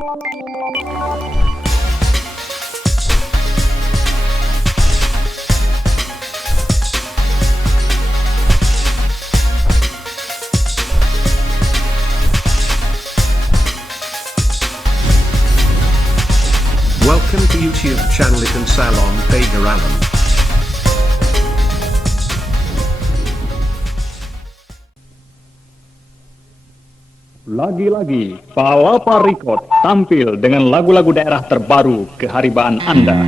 Welcome to YouTube channel Ikan Salon Pager Alam. Lagi-lagi, Palapa Record tampil dengan lagu-lagu daerah terbaru keharibaan Anda.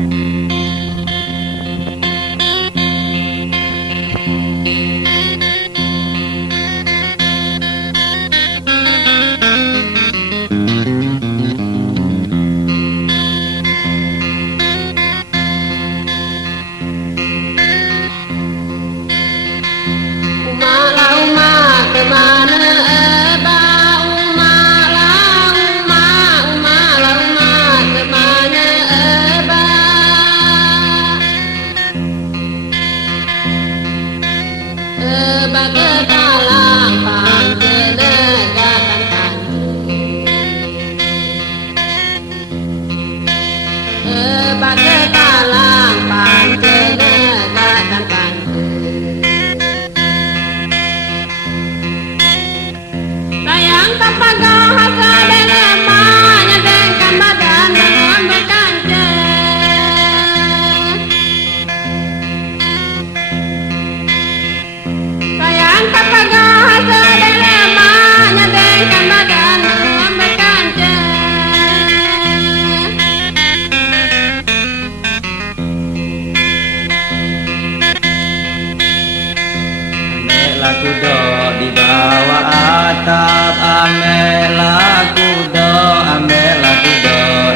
Kudo di bawah atap, amela kudo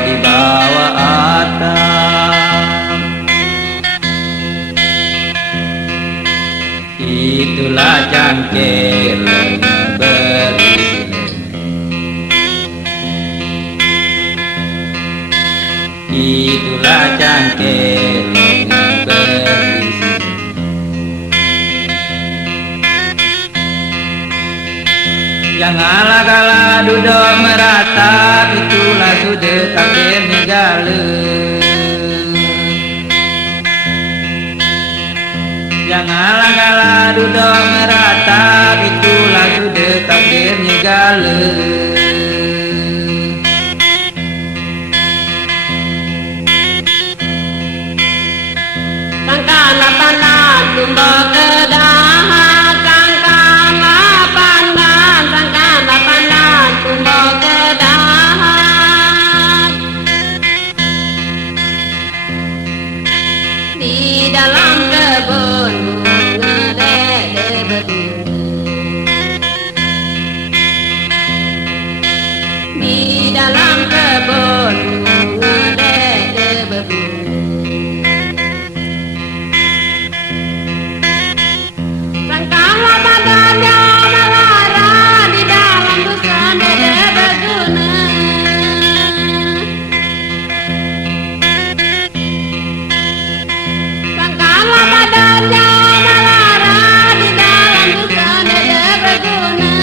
di bawah atap. Itulah cangkir berisi. Itulah cangkir berisi. Janganlah kalah duduk meratap, itulah sudah takdir negara. Janganlah kalah duduk meratap, itulah sudah takdir negara. Sangkanlah pandan tumbang kedahan, sangkanlah pandan tumbang kedahan. Di dalam kebun bunga dede berbunga. Di dalam kebun bunga dede berbunga. Sangkanlah badannya melara, di dalam busana dede berguna. Sangkanlah badannya melara, di dalam busana dede berguna.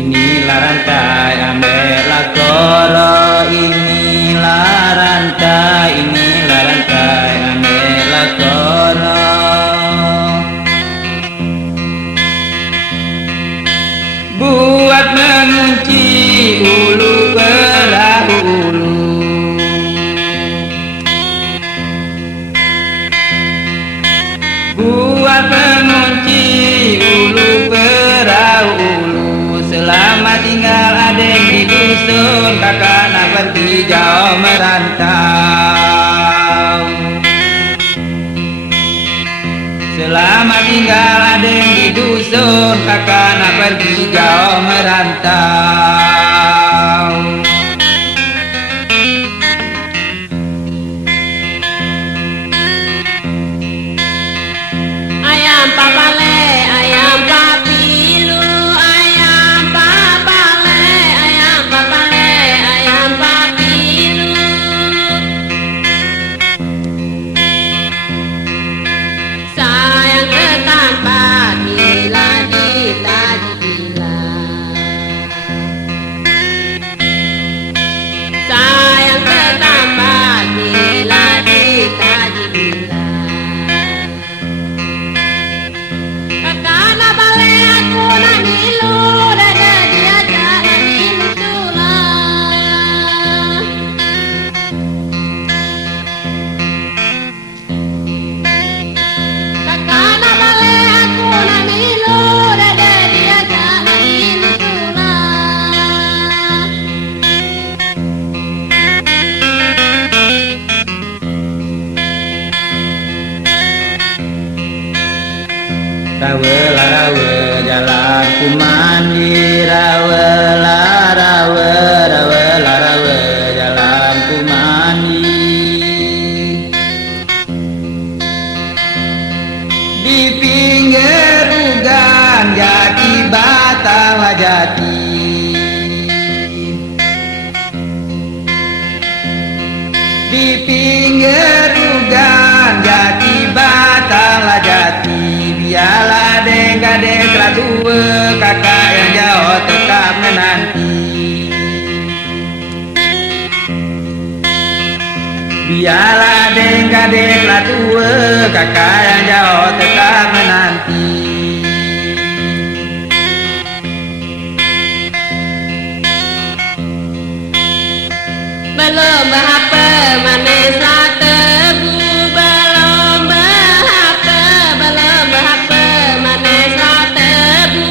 Inilah rantai, ambillah koro. Inilah rantai, ambillah koro. Buat mengunci ulu perahu ulu. Buat mengunci ulu perahu ulu. Selama tinggal adek di dusun, kakak nak pergi jauh merantau. Selama tinggal adek di dusun, kakak nak pergi jauh merantau. Ayam papale, ayam papilu, ayam papale, ayam papilu. Rawe la rawe jalan ku mandi, rawe la rawe, rawe la rawe jalan ku mandi. Di pinggir ugan jati batang jati, di pinggir ugan jati batang jati. Biarlah deng-gadeng telah tua, kakak yang jauh tetap menanti. Biarlah deng-gadeng telah tua, kakak yang jauh tetap menanti. Belum berapa manis lah tebu, belum berapa, belum berapa manis lah tebu.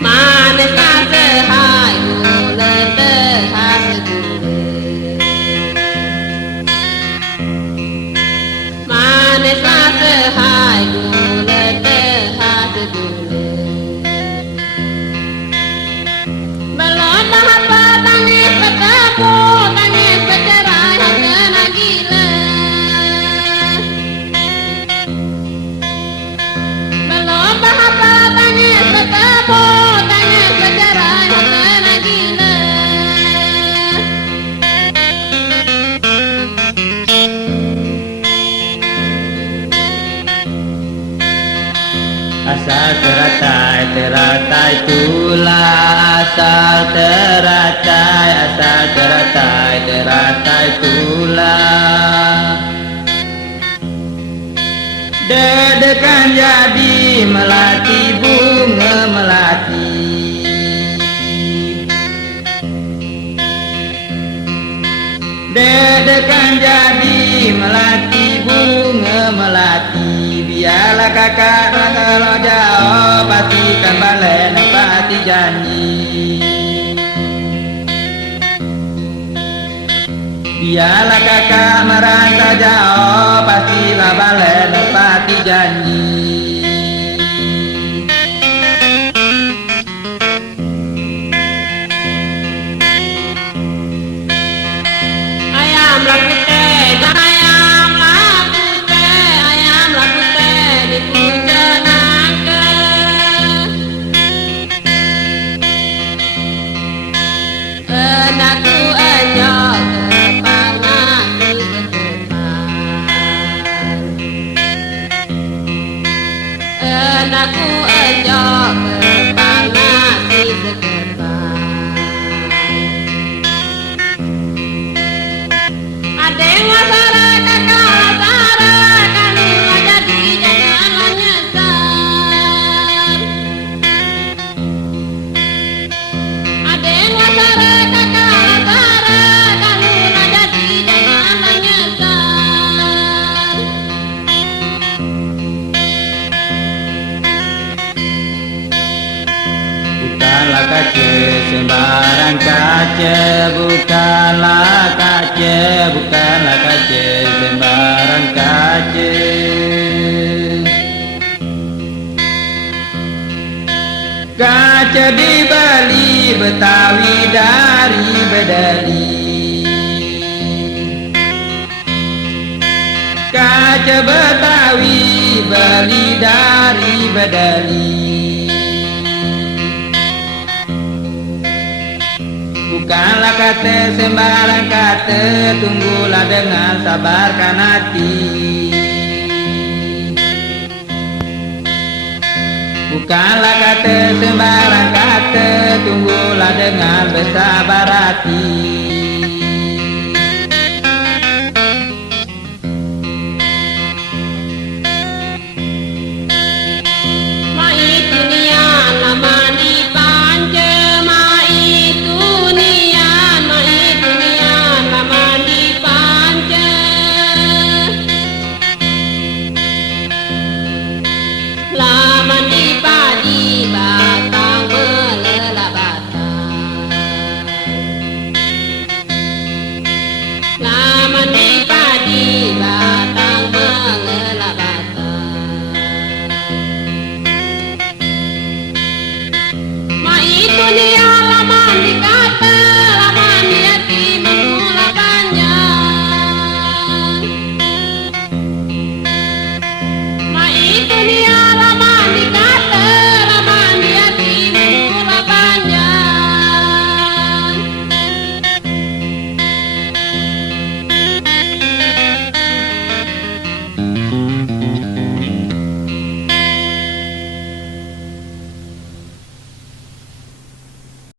Manis lah sehai gula terhas gula. Manis lah sehai gula terhas gula. Belum berapa tangis bertemu, tangis bercerai kena gila. Belum berapa tangis bertemu, tangis bercerai kena gila. Asal teratai, teratai tulah. Asal teratai, teratai tulah. Dedekan jadi melati, bunga melati. Dedekan jadi melati, bunga melati. Biarlah kakak kalau jauh, pastikan balik nepati janji. Biarlah kakak merantau jauh, pastilah balik nepati janji. Ayam lah putih, ayam lah putih, ayam lah putih di pucuk nangka. Anakku enyok kepala di kedepan. Anakku enyok kepala di kedepan. Adeng masyarakat kalau sarah, kalau jadi janganlah nyesal. Adeng masyarakat kalau sarah, kalau jadi janganlah nyesal. Bukanlah kaca sembarang kaca, bukanlah kaca, bukanlah kaca sembarang kaca. Kaca di Bali, Betawi dari Bedali. Kaca Betawi, Bali dari Bedali. Bukanlah kata sembarang kata, tunggulah dengan sabarkan hati. Bukanlah kata sembarang kata, tunggulah dengan bersabar hati.